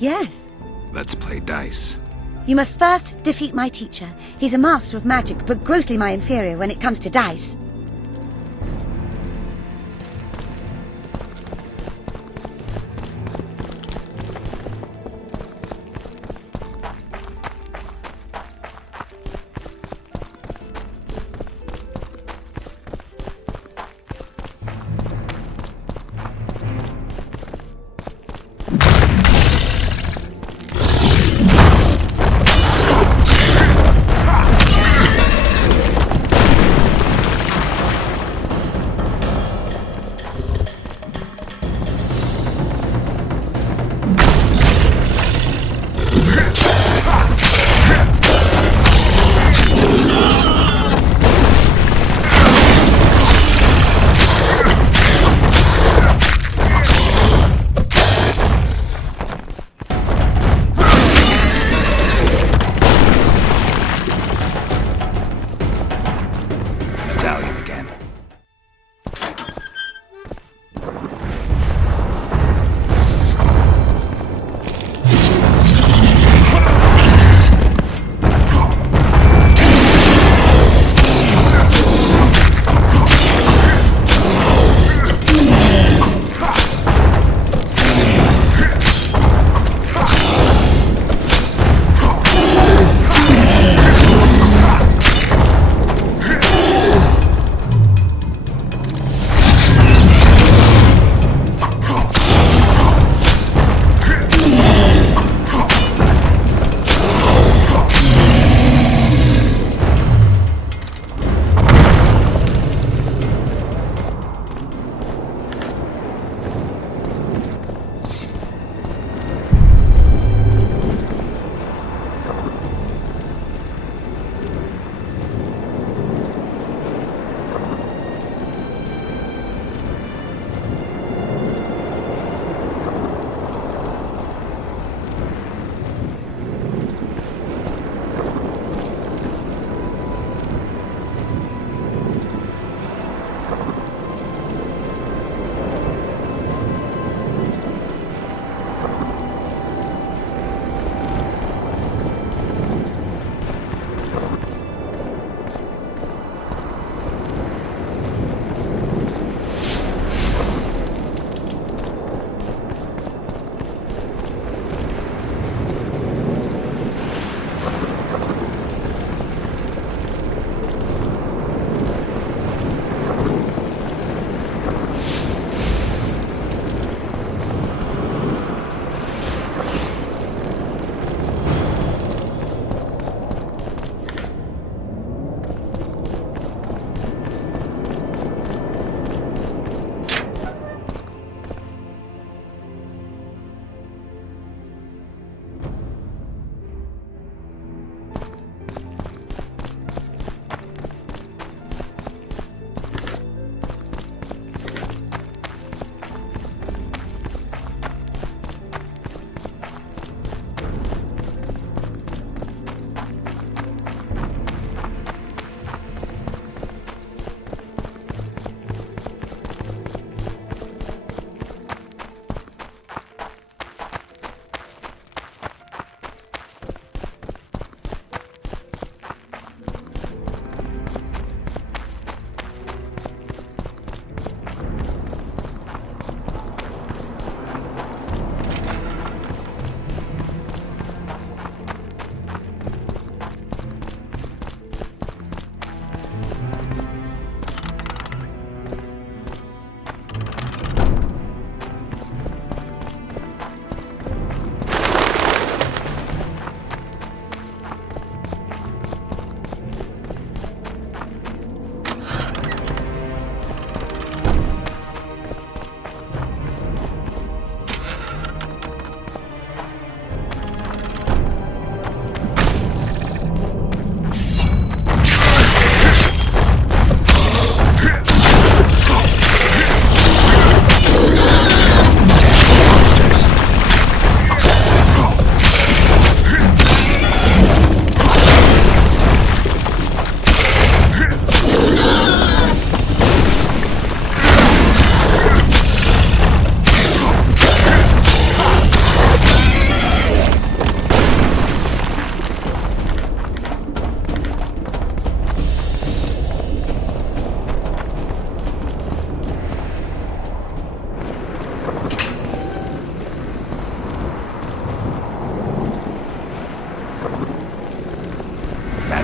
Yes. Let's play dice. You must first defeat my teacher. He's a master of magic, but grossly my inferior when it comes to dice.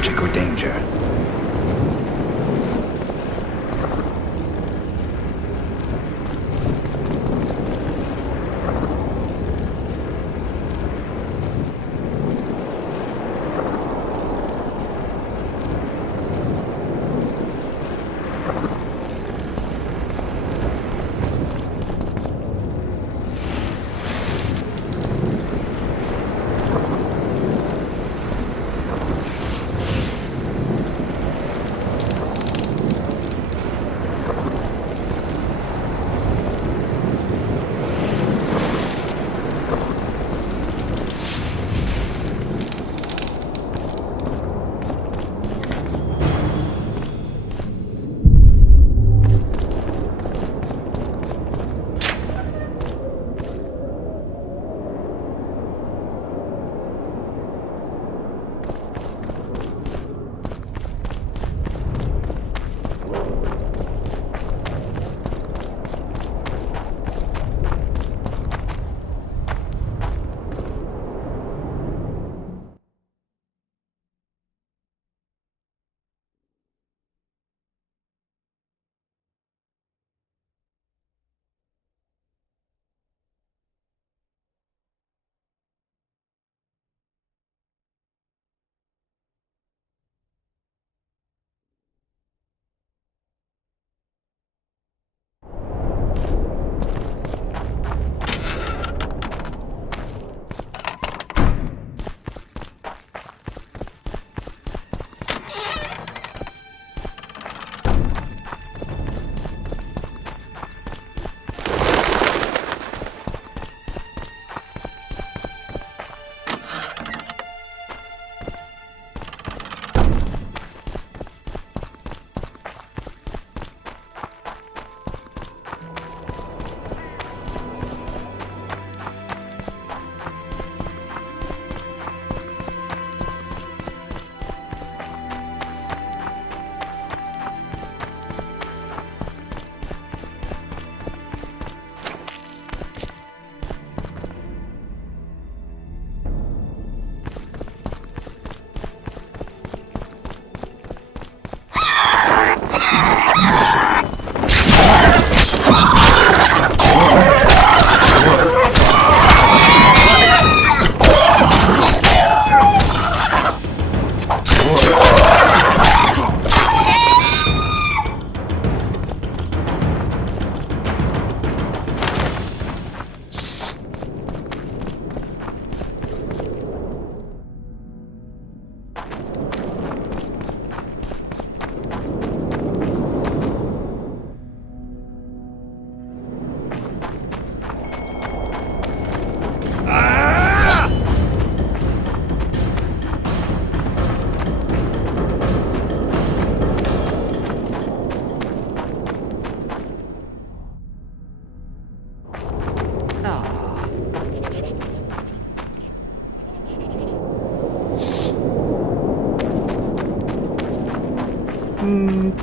magic or danger.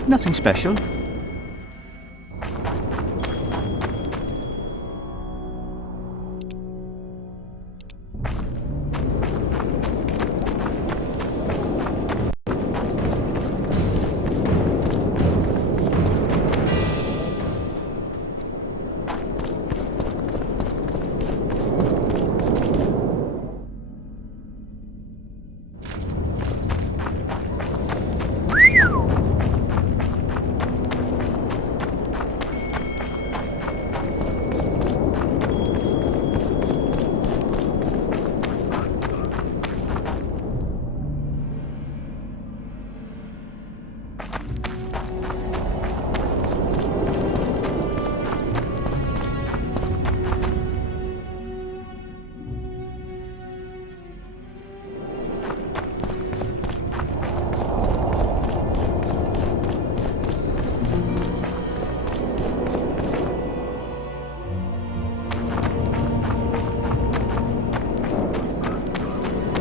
Nothing special.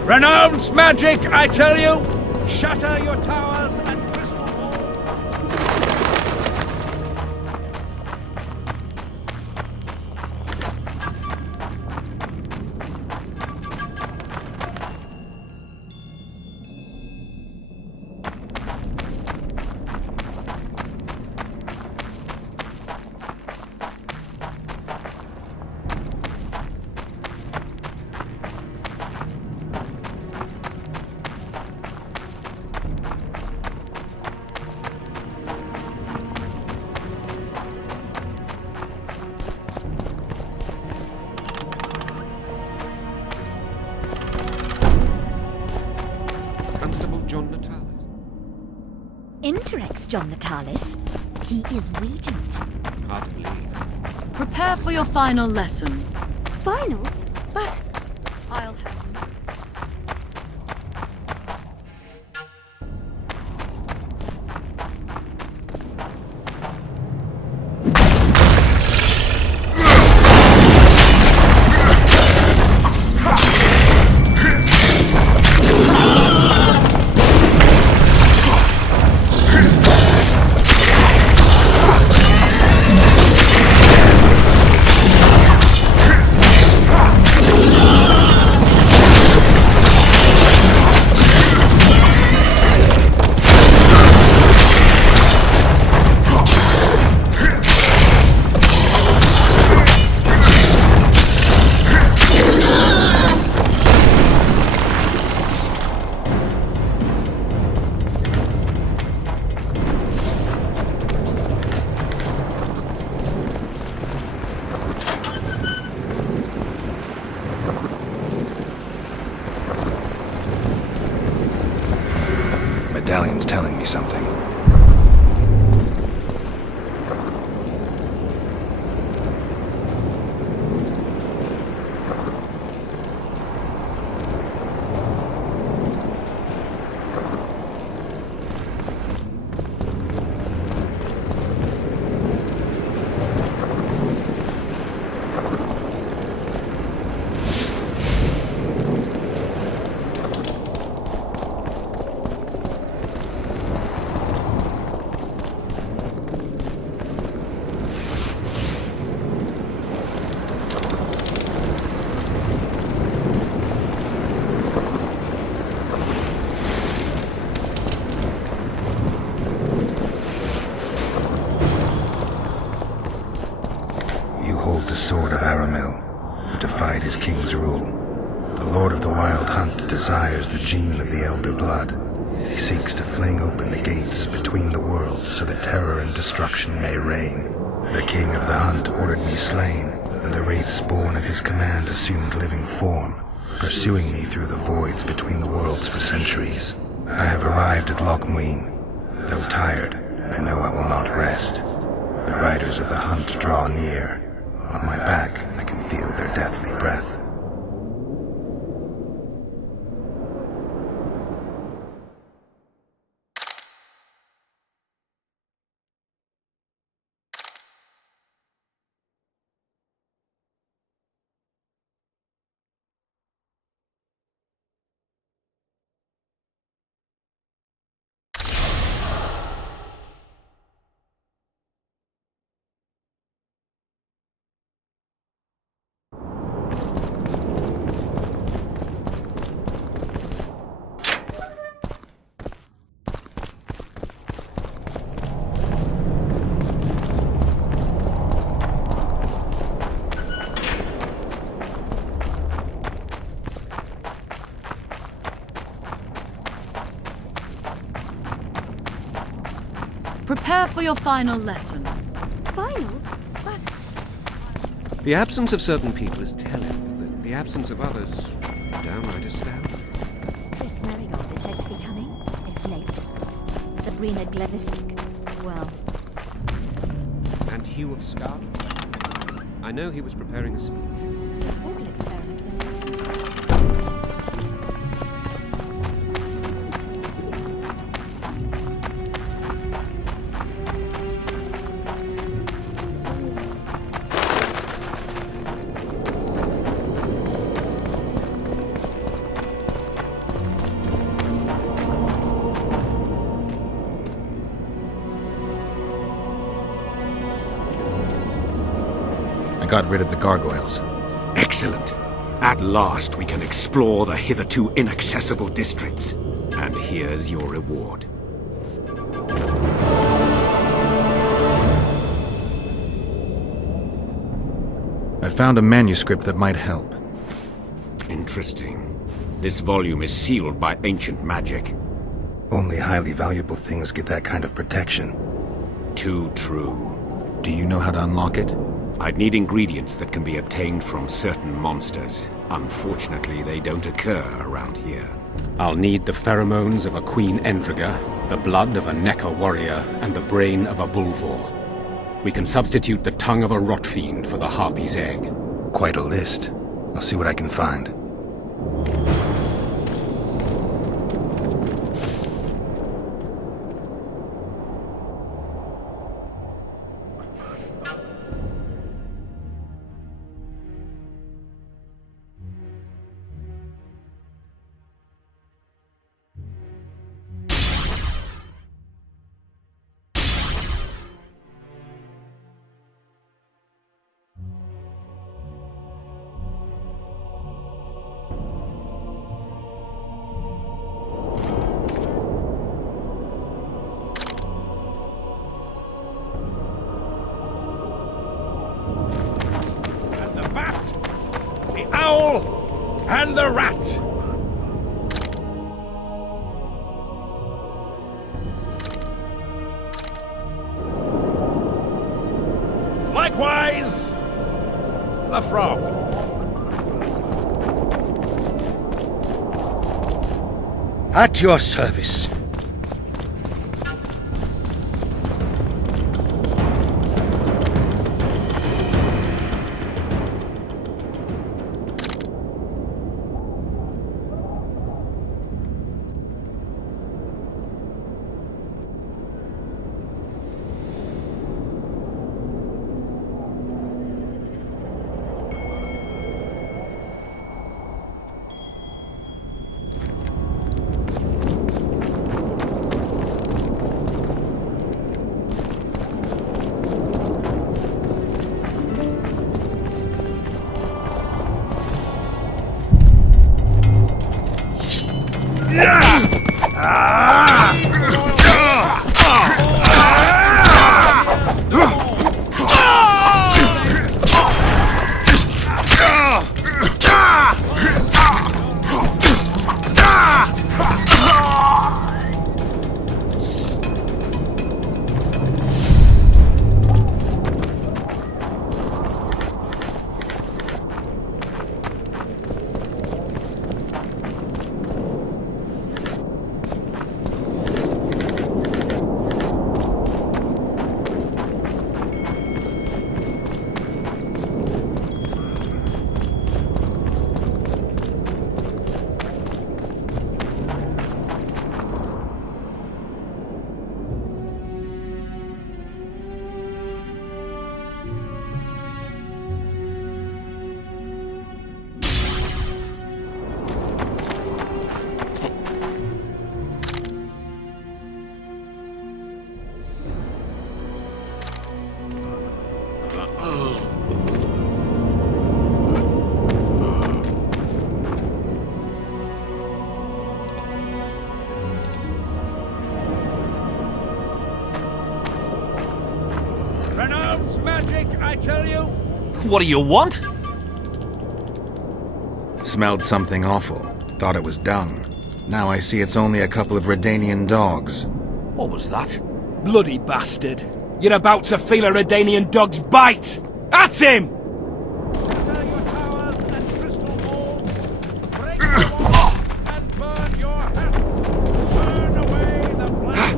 Renounce magic, I tell you! Shatter your towers and crystal balls! Greatorex, John Natalis. He is regent. Hard to believe. Prepare for your final lesson. Final? But I'll have you. Medallion's telling me something. The sword of Aramil, who defied his king's rule. The Lord of the Wild Hunt desires the gene of the Elder Blood. He seeks to fling open the gates between the worlds so that terror and destruction may reign. The King of the Hunt ordered me slain, and the wraiths born at his command assumed living form, pursuing me through the voids between the worlds for centuries. I have arrived at Loch Muin. Though tired, I know I will not rest. The riders of the hunt draw near. On my back, I can feel their deathly breath. Prepare for your final lesson. Final? but The absence of certain people is telling. The absence of others, downright astounding. Chris Marigold is said to be coming, if late. Sabrina Glevisik, well. And Hugh of Scarlet? I know he was preparing a speech. This portal experiment went I got rid of the gargoyles. Excellent. At last we can explore the hitherto inaccessible districts. And here's your reward. I found a manuscript that might help. Interesting. This volume is sealed by ancient magic. Only highly valuable things get that kind of protection. Too true. Do you know how to unlock it? I'd need ingredients that can be obtained from certain monsters. Unfortunately, they don't occur around here. I'll need the pheromones of a Queen Endriga, the blood of a Neca warrior, and the brain of a Bulvor. We can substitute the tongue of a rot fiend for the Harpy's egg. Quite a list. I'll see what I can find. And the rat! Likewise, the frog. At your service. Renounce magic, I tell you! What do you want? Smelled something awful. Thought it was dung. Now I see it's only a couple of Redanian dogs. What was that? Bloody bastard! You're about to feel a Redanian dog's bite! That's him! Shatter your towers and crystal walls, break the walls, and burn your hats! Burn away the black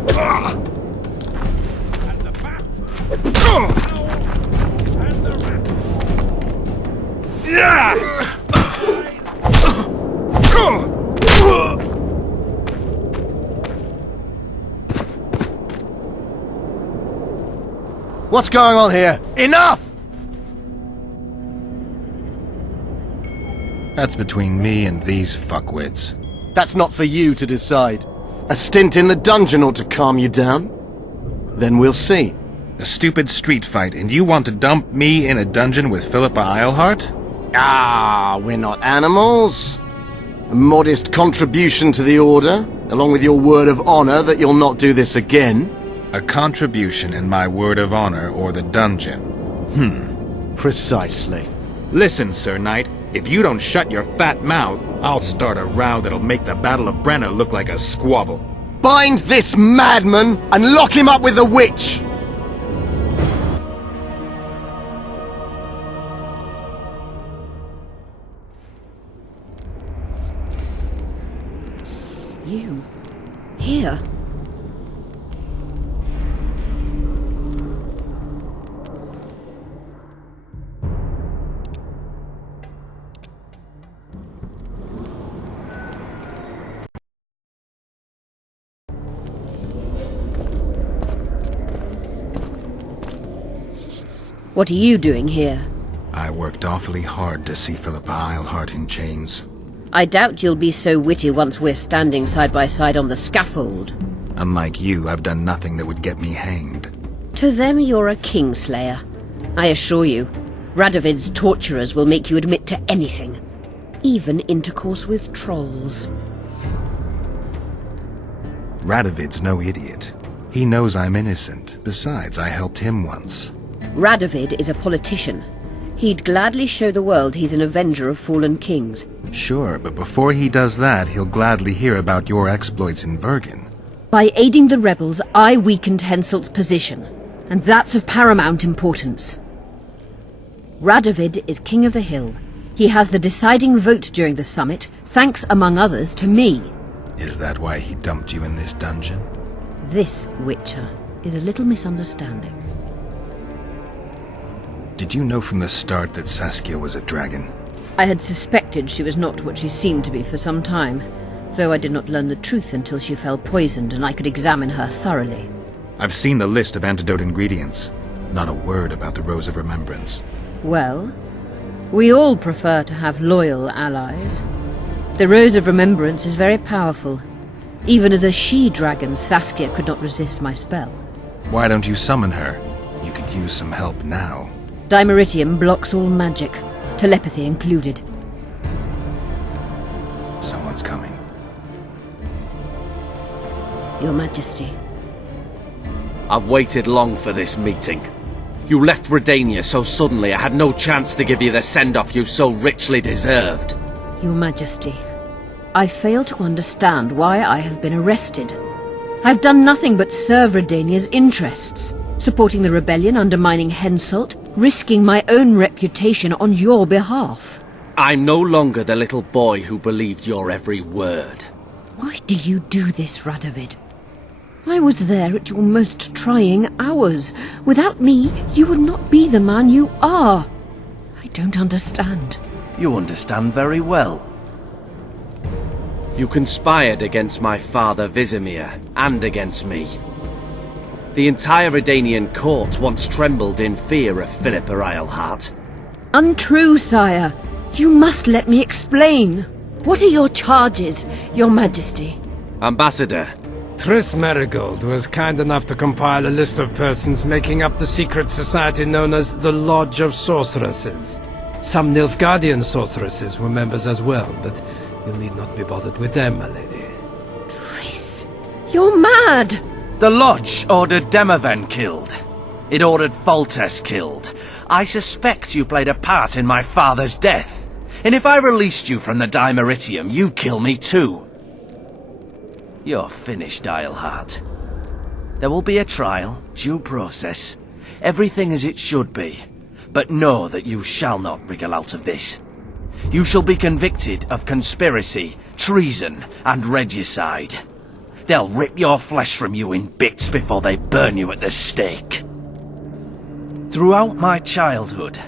and the bat, the owl, and the rat! What's going on here? Enough! That's between me and these fuckwits. That's not for you to decide. A stint in the dungeon ought to calm you down. Then we'll see. A stupid street fight, and you want to dump me in a dungeon with Philippa Eilhart? Ah, we're not animals. A modest contribution to the Order, along with your word of honor that you'll not do this again. A contribution in my word of honor or the dungeon. Precisely. Listen, Sir Knight, if you don't shut your fat mouth, I'll start a row that'll make the Battle of Brenna look like a squabble. Bind this madman and lock him up with the witch! You? Here? What are you doing here? I worked awfully hard to see Philippa Eilhart in chains. I doubt you'll be so witty once we're standing side by side on the scaffold. Unlike you, I've done nothing that would get me hanged. To them, you're a kingslayer. I assure you, Radovid's torturers will make you admit to anything. Even intercourse with trolls. Radovid's no idiot. He knows I'm innocent. Besides, I helped him once. Radovid is a politician. He'd gladly show the world he's an avenger of fallen kings. Sure, but before he does that, he'll gladly hear about your exploits in Vergen. By aiding the rebels, I weakened Henselt's position, and that's of paramount importance. Radovid is king of the hill. He has the deciding vote during the summit, thanks among others to me. Is that why he dumped you in this dungeon? This, Witcher, is a little misunderstanding. Did you know from the start that Saskia was a dragon? I had suspected she was not what she seemed to be for some time, though I did not learn the truth until she fell poisoned and I could examine her thoroughly. I've seen the list of antidote ingredients. Not a word about the Rose of Remembrance. Well, we all prefer to have loyal allies. The Rose of Remembrance is very powerful. Even as a she-dragon, Saskia could not resist my spell. Why don't you summon her? You could use some help now. Dimeritium blocks all magic, telepathy included. Someone's coming. Your Majesty. I've waited long for this meeting. You left Redania so suddenly I had no chance to give you the send-off you so richly deserved. Your Majesty, I fail to understand why I have been arrested. I've done nothing but serve Redania's interests, supporting the rebellion, undermining Henselt, risking my own reputation on your behalf. I'm no longer the little boy who believed your every word. Why do you do this, Radovid? I was there at your most trying hours. Without me, you would not be the man you are. I don't understand. You understand very well. You conspired against my father Vizimir, and against me. The entire Redanian court once trembled in fear of Philippa Eilhart. Untrue, sire. You must let me explain. What are your charges, your Majesty? Ambassador. Triss Marigold was kind enough to compile a list of persons making up the secret society known as the Lodge of Sorceresses. Some Nilfgaardian sorceresses were members as well, but you need not be bothered with them, my lady. Triss, you're mad! The Lodge ordered Demaven killed. It ordered Foltest killed. I suspect you played a part in my father's death. And if I released you from the Dimeritium, you'd kill me too. You're finished, Eilhart. There will be a trial, due process, everything as it should be. But know that you shall not wriggle out of this. You shall be convicted of conspiracy, treason, and regicide. They'll rip your flesh from you in bits before they burn you at the stake. Throughout my childhood,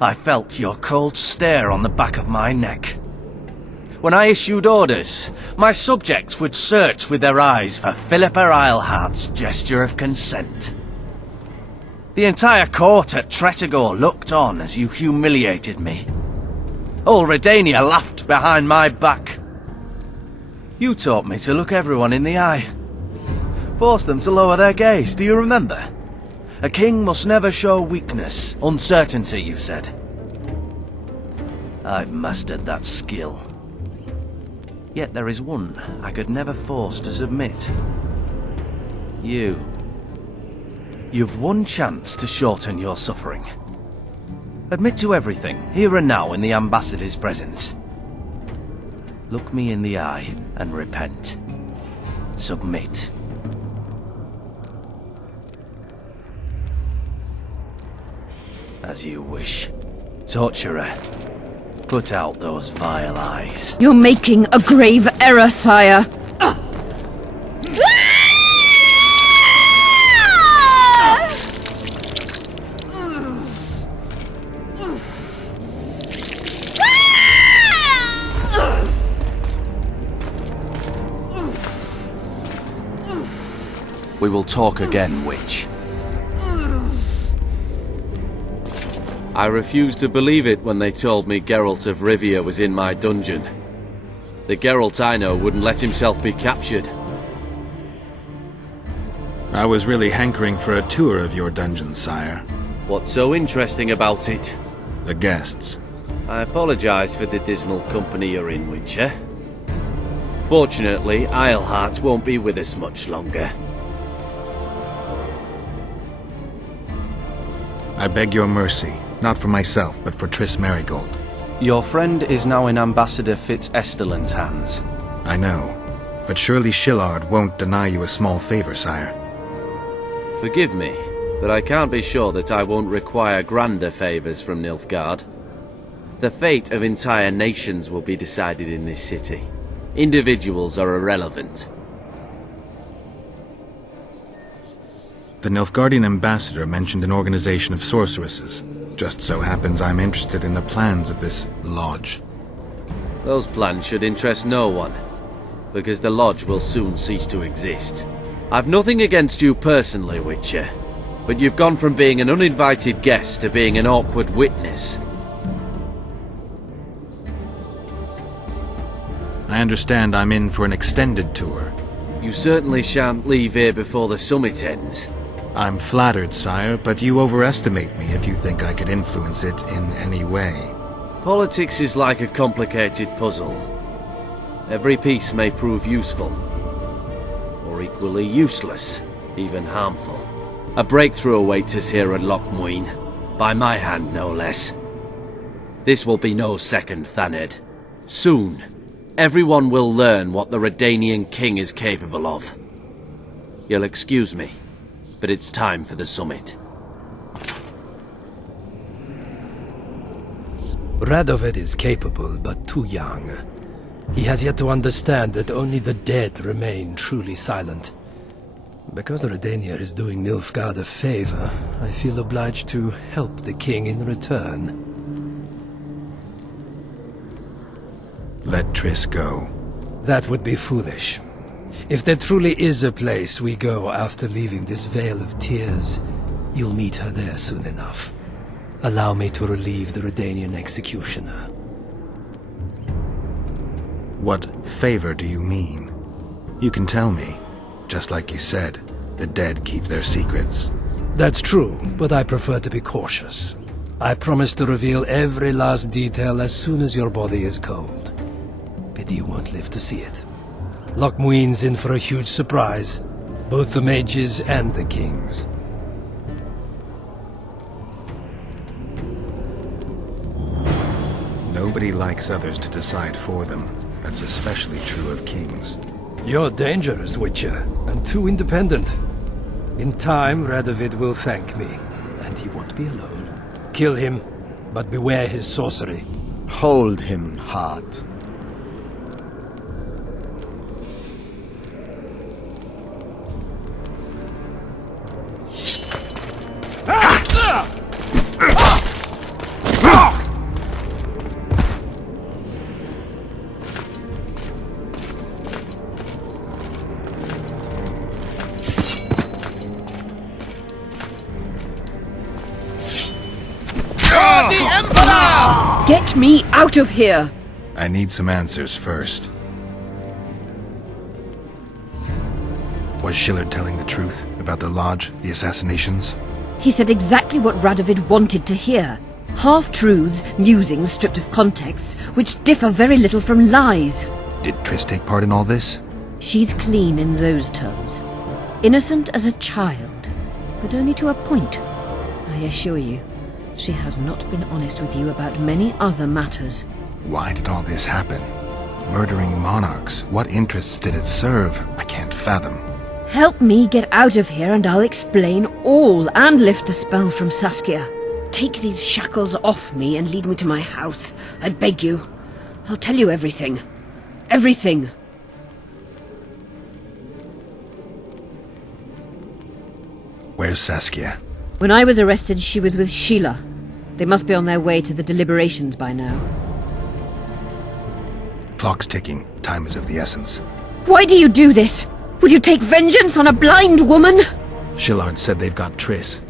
I felt your cold stare on the back of my neck. When I issued orders, my subjects would search with their eyes for Philippa Eilhart's gesture of consent. The entire court at Tretogor looked on as you humiliated me. All Redania laughed behind my back. You taught me to look everyone in the eye. Forced them to lower their gaze, do you remember? A king must never show weakness, uncertainty, you said. I've mastered that skill. Yet there is one I could never force to submit. You. You've one chance to shorten your suffering. Admit to everything, here and now in the ambassador's presence. Look me in the eye and repent. Submit. As you wish. Torturer, put out those vile eyes. You're making a grave error, sire. we will talk again, witch. I refused to believe it when they told me Geralt of Rivia was in my dungeon. The Geralt I know wouldn't let himself be captured. I was really hankering for a tour of your dungeon, sire. What's so interesting about it? The guests. I apologize for the dismal company you're in, Witcher. Fortunately, Islehart won't be with us much longer. I beg your mercy, not for myself, but for Triss Merigold. Your friend is now in Ambassador Fitz-Esterlin's hands. I know, but surely Shillard won't deny you a small favor, sire. Forgive me, but I can't be sure that I won't require grander favors from Nilfgaard. The fate of entire nations will be decided in this city. Individuals are irrelevant. The Nilfgaardian ambassador mentioned an organization of sorceresses. Just so happens I'm interested in the plans of this lodge. Those plans should interest no one, because the lodge will soon cease to exist. I've nothing against you personally, Witcher, but you've gone from being an uninvited guest to being an awkward witness. I understand I'm in for an extended tour. You certainly shan't leave here before the summit ends. I'm flattered, sire, but you overestimate me if you think I could influence it in any way. Politics is like a complicated puzzle. Every piece may prove useful, or equally useless, even harmful. A breakthrough awaits us here at Loch Muin, by my hand no less. This will be no second Thaned. Soon, everyone will learn what the Redanian king is capable of. You'll excuse me, but it's time for the summit. Radovid is capable, but too young. He has yet to understand that only the dead remain truly silent. Because Redania is doing Nilfgaard a favor, I feel obliged to help the king in return. Let Triss go. That would be foolish. If there truly is a place we go after leaving this Vale of Tears, you'll meet her there soon enough. Allow me to relieve the Redanian executioner. What favor do you mean? You can tell me. Just like you said, the dead keep their secrets. That's true, but I prefer to be cautious. I promise to reveal every last detail as soon as your body is cold. Pity you won't live to see it. Loch Muin's in for a huge surprise, both the mages and the kings. Nobody likes others to decide for them. That's especially true of kings. You're dangerous, Witcher, and too independent. In time, Radovid will thank me, and he won't be alone. Kill him, but beware his sorcery. Hold him, Hart. Get me out of here! I need some answers first. Was Shillard telling the truth about the Lodge, the assassinations? He said exactly what Radovid wanted to hear. Half-truths, musings stripped of context, which differ very little from lies. Did Triss take part in all this? She's clean in those terms. Innocent as a child, but only to a point. I assure you, she has not been honest with you about many other matters. Why did all this happen? Murdering monarchs, what interests did it serve? I can't fathom. Help me get out of here and I'll explain all and lift the spell from Saskia. Take these shackles off me and lead me to my house. I beg you. I'll tell you everything. Everything. Where's Saskia? When I was arrested, she was with Sheila. They must be on their way to the deliberations by now. Clock's ticking. Time is of the essence. Why do you do this? Would you take vengeance on a blind woman? Shillard said they've got Triss.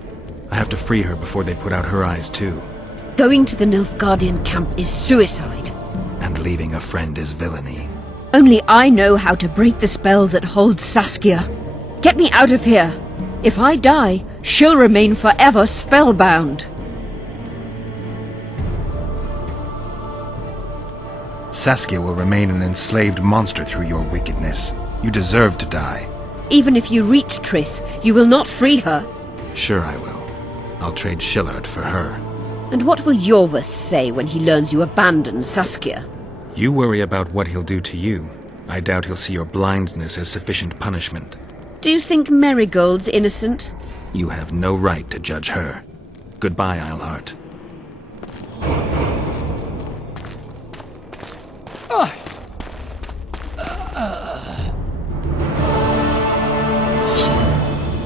I have to free her before they put out her eyes too. Going to the Nilfgaardian camp is suicide. And leaving a friend is villainy. Only I know how to break the spell that holds Saskia. Get me out of here. If I die, she'll remain forever spellbound. Saskia will remain an enslaved monster through your wickedness. You deserve to die. Even if you reach Triss, you will not free her. Sure I will. I'll trade Shillard for her. And what will Iorveth say when he learns you abandon Saskia? You worry about what he'll do to you. I doubt he'll see your blindness as sufficient punishment. Do you think Marigold's innocent? You have no right to judge her. Goodbye, Eilhart.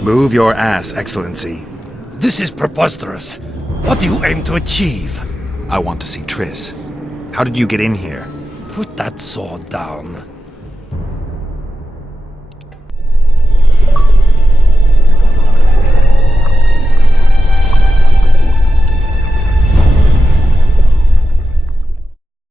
Move your ass, Excellency. This is preposterous. What do you aim to achieve? I want to see Triss. How did you get in here? Put that sword down.